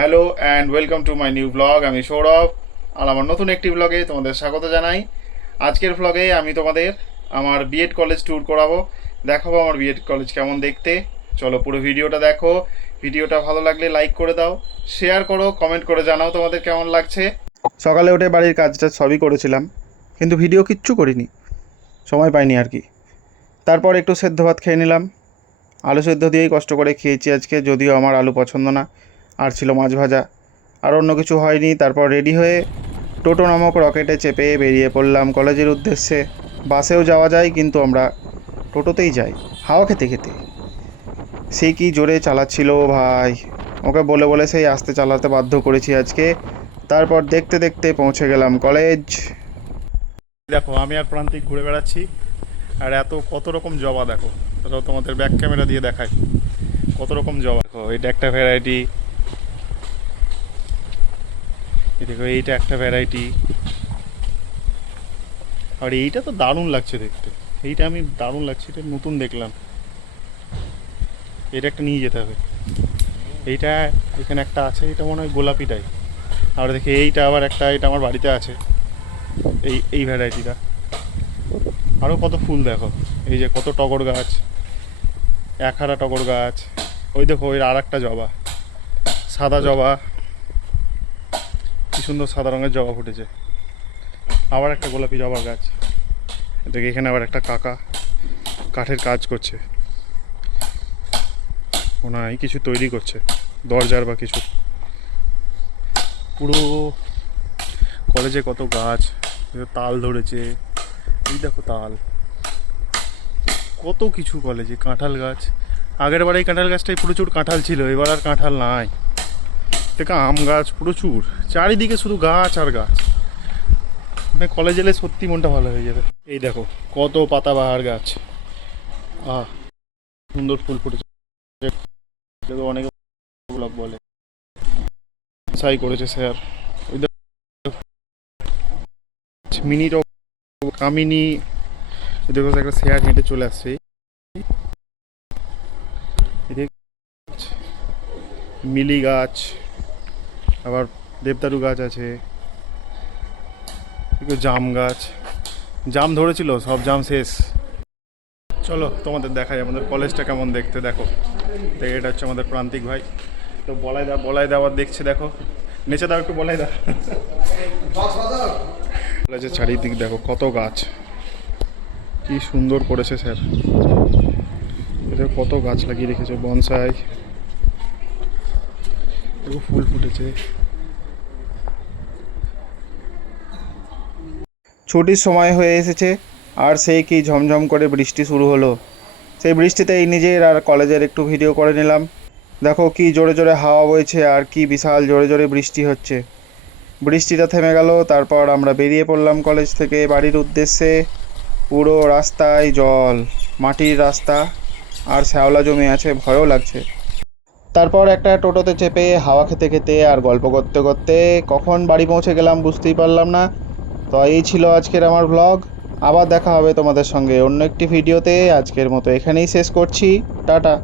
Hello and welcome to my new blog. আমি সৌরভ আর আমার নতুন একটি ব্লগে তোমাদের স্বাগত জানাই। আজকের ব্লগে আমি তোমাদের আমার বিএড কলেজ ট্যুর করাবো, দেখাবো আমার বিএড কলেজ কেমন দেখতে। চলো পুরো ভিডিওটা দেখো। ভিডিওটা ভালো লাগলে লাইক করে দাও, শেয়ার করো, কমেন্ট করে জানাও তোমাদের কেমন লাগছে। সকালে উঠে বাড়ির কাজটা সবই করেছিলাম, কিন্তু ভিডিও কিচ্ছু করিনি, সময় পাইনি আর কি। তারপর একটু সেদ্ধ ভাত খেয়ে নিলাম, আলু সেদ্ধ দিয়েই কষ্ট করে খেয়েছি আজকে, যদিও আমার আলু পছন্দ না। আর ছিল মাছ ভাজা, আর অন্য কিছু হয়নি। তারপর রেডি হয়ে টোটো নামক রকেটে চেপে বেরিয়ে পড়লাম কলেজের উদ্দেশ্যে। বাসেও যাওয়া যায়, কিন্তু আমরা টোটোতেই যাই হাওয়া খেতে খেতে। সে কি জোরে চালাচ্ছিল ভাই, ওকে বলে বলে সেই আস্তে চালাতে বাধ্য করেছি আজকে। তারপর দেখতে দেখতে পৌঁছে গেলাম কলেজ। দেখো আমি আর প্রান্তিক ঘুরে বেড়াচ্ছি, আর কত রকম জবা দেখো। তাহলে তোমাদের ব্যাক ক্যামেরা দিয়ে দেখাই কত রকম জবা। দেখো এটা একটা ভ্যারাইটি, দেখো এইটা একটা ভ্যারাইটি, আর এইটা তো দারুণ লাগছে দেখতে। এইটা আমি দারুণ লাগছে, এটা নতুন দেখলাম। এটা একটা নিয়ে যেতে হবে। এইটা এখানে একটা আছে, এটা মনে হয় গোলাপিটাই। আর দেখি এইটা আবার একটা, এটা আমার বাড়িতে আছে, এই ভ্যারাইটিটা। আরও কত ফুল দেখো, এই যে কত টগর গাছ, একহারা টগর গাছ। ওই দেখো ওই আর একটা জবা, সাদা জবা, কি সুন্দর সাদা রঙের জবা ফুটেছে। আবার একটা গোলাপি জবার গাছ। দেখি এখানে আবার একটা কাকা কাঠের কাজ করছে, মনে হয় কিছু তৈরি করছে, দরজার বা কিছু। পুরো কলেজে কত গাছ, তাল ধরেছে, এই দেখো তাল, কত কিছু কলেজে। কাঁঠাল গাছ, আগের বার এই কাঁঠাল গাছটাই প্রচুর কাঁঠাল ছিল, এবার আর কাঁঠাল নাই। দেখো আম গাছ প্রচুর, চারিদিকে শুধু গাছ আর গাছ। মানে কলেজে এলে সত্যি মনটা ভালো হয়ে যাবে। এই দেখো কত পাতাবাহার গাছ, সুন্দর ফুল ফুটেছে। অনেকে ব্লগ বলে সাই করেছে স্যার। ওই মিনি কামিনী, দেখো একটা শেয়ার হেঁটে চলে আসছে। মিলি গাছ, আবার দেবদারু গাছ আছে, জাম গাছ, জাম ধরেছিল, সব জাম শেষ। চলো তোমাদের দেখাই আমাদের কলেজটা কেমন দেখতে। দেখো এটা হচ্ছে আমাদের প্রান্তিক ভাই। তো বলাই দেওয়ার দেখছে, দেখো নেচে দাও একটু, বলাই দাও। কলেজের চারিদিক দেখো কত গাছ, কি সুন্দর করেছে স্যার। এটা কত গাছ লাগিয়ে রেখেছে, বনসাই, দেখো ফুল ফুটেছে। ছুটির সময় হয়ে এসেছে, আর সেই কি ঝমঝম করে বৃষ্টি শুরু হলো। সেই বৃষ্টিতে এই নিজের আর কলেজের একটু ভিডিও করে নিলাম। দেখো কি জোরে জোরে হাওয়া বইছে, আর কি বিশাল জোরে জোরে বৃষ্টি হচ্ছে। বৃষ্টিটা থেমে গেল, তারপর আমরা বেরিয়ে পড়লাম কলেজ থেকে বাড়ির উদ্দেশ্যে। পুরো রাস্তায় জল, মাটির রাস্তা, আর শ্যাওলা জমে আছে, ভয়ও লাগছে। তারপর একটা টোটোতে চেপে হাওয়া খেতে খেতে আর গল্প করতে করতে কখন বাড়ি পৌঁছে গেলাম বুঝতেই পারলাম না। তো এই ছিল আজকের আমার ব্লগ। আবার দেখা হবে তোমাদের সঙ্গে অন্য একটি ভিডিওতে। আজকের মতো এখানেই শেষ করছি, টাটা।